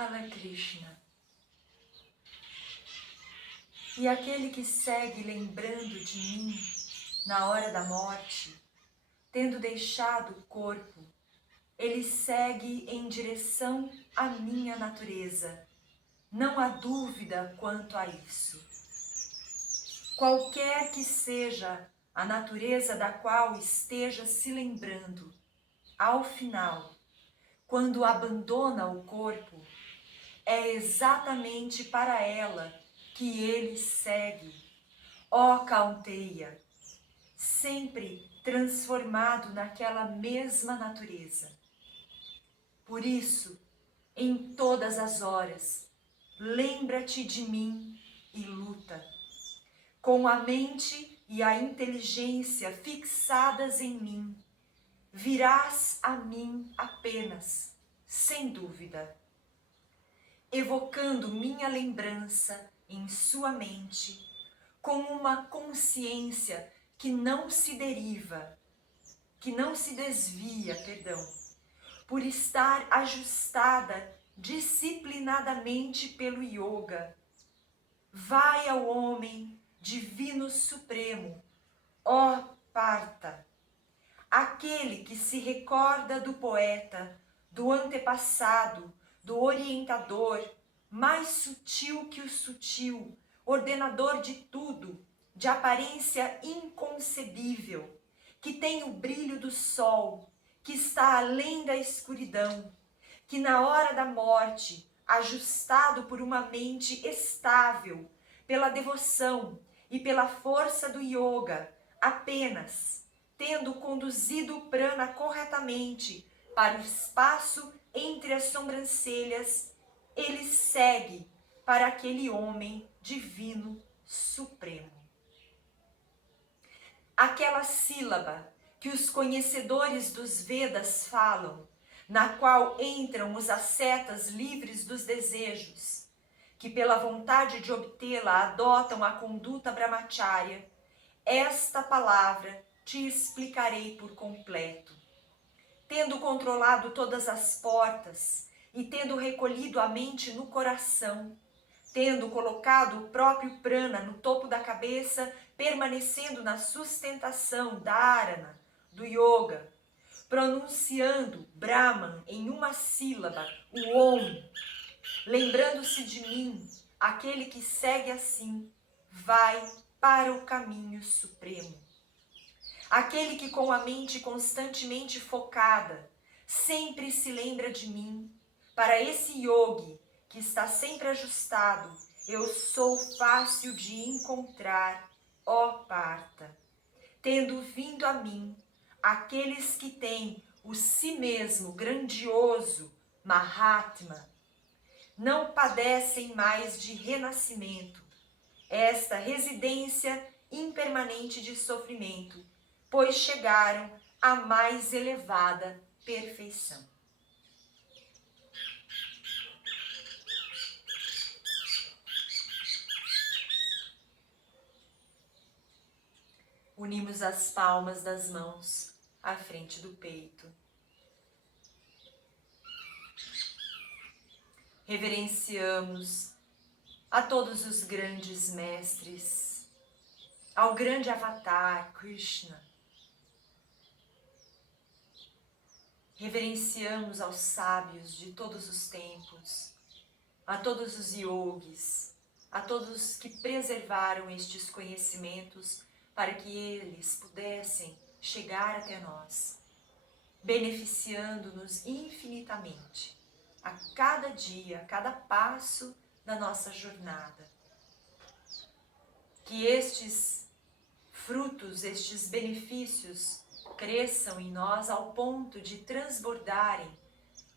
Fala Krishna. E aquele que segue lembrando de mim na hora da morte, tendo deixado o corpo, ele segue em direção à minha natureza. Não há dúvida quanto a isso. Qualquer que seja a natureza da qual esteja se lembrando, ao final, quando abandona o corpo, é exatamente para ela que ele segue. Ó Kaunteya, sempre transformado naquela mesma natureza. Por isso, em todas as horas, lembra-te de mim e luta. Com a mente e a inteligência fixadas em mim, virás a mim apenas, sem dúvida. Evocando minha lembrança em sua mente, com uma consciência que não se deriva, que não se desvia, por estar ajustada disciplinadamente pelo yoga. Vai ao homem divino supremo, ó Partha, aquele que se recorda do poeta, do antepassado, do orientador, mais sutil que o sutil, ordenador de tudo, de aparência inconcebível, que tem o brilho do sol, que está além da escuridão, que na hora da morte, ajustado por uma mente estável, pela devoção e pela força do yoga, apenas tendo conduzido o prana corretamente para o espaço entre as sobrancelhas, ele segue para aquele homem divino supremo. Aquela sílaba que os conhecedores dos Vedas falam, na qual entram os ascetas livres dos desejos, que pela vontade de obtê-la adotam a conduta brahmacharya, esta palavra te explicarei por completo. Tendo controlado todas as portas e tendo recolhido a mente no coração, tendo colocado o próprio prana no topo da cabeça, permanecendo na sustentação da dharana, do yoga, pronunciando Brahman em uma sílaba, o Om, lembrando-se de mim, aquele que segue assim, vai para o caminho supremo. Aquele que com a mente constantemente focada, sempre se lembra de mim, para esse yogi que está sempre ajustado, eu sou fácil de encontrar, ó Partha. Tendo vindo a mim, aqueles que têm o si mesmo grandioso, Mahatma, não padecem mais de renascimento, esta residência impermanente de sofrimento, pois chegaram à mais elevada perfeição. Unimos as palmas das mãos à frente do peito. Reverenciamos a todos os grandes mestres, ao grande avatar Krishna. Reverenciamos aos sábios de todos os tempos, a todos os yogis, a todos que preservaram estes conhecimentos para que eles pudessem chegar até nós, beneficiando-nos infinitamente a cada dia, a cada passo da nossa jornada. Que estes frutos, estes benefícios cresçam em nós ao ponto de transbordarem,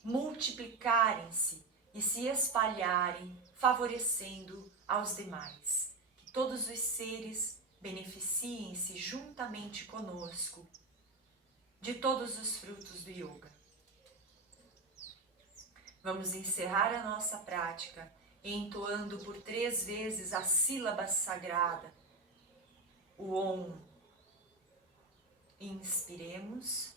multiplicarem-se e se espalharem, favorecendo aos demais. Que todos os seres beneficiem-se juntamente conosco de todos os frutos do yoga. Vamos encerrar a nossa prática entoando por 3 vezes a sílaba sagrada, o Om. Inspiremos.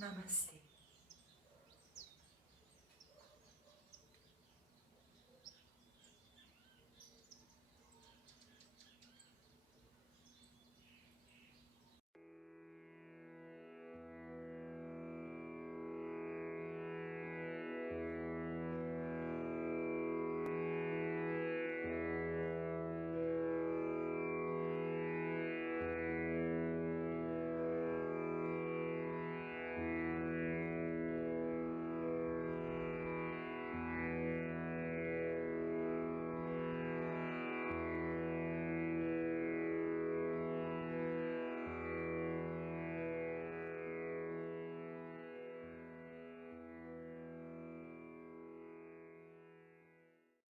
Namastê.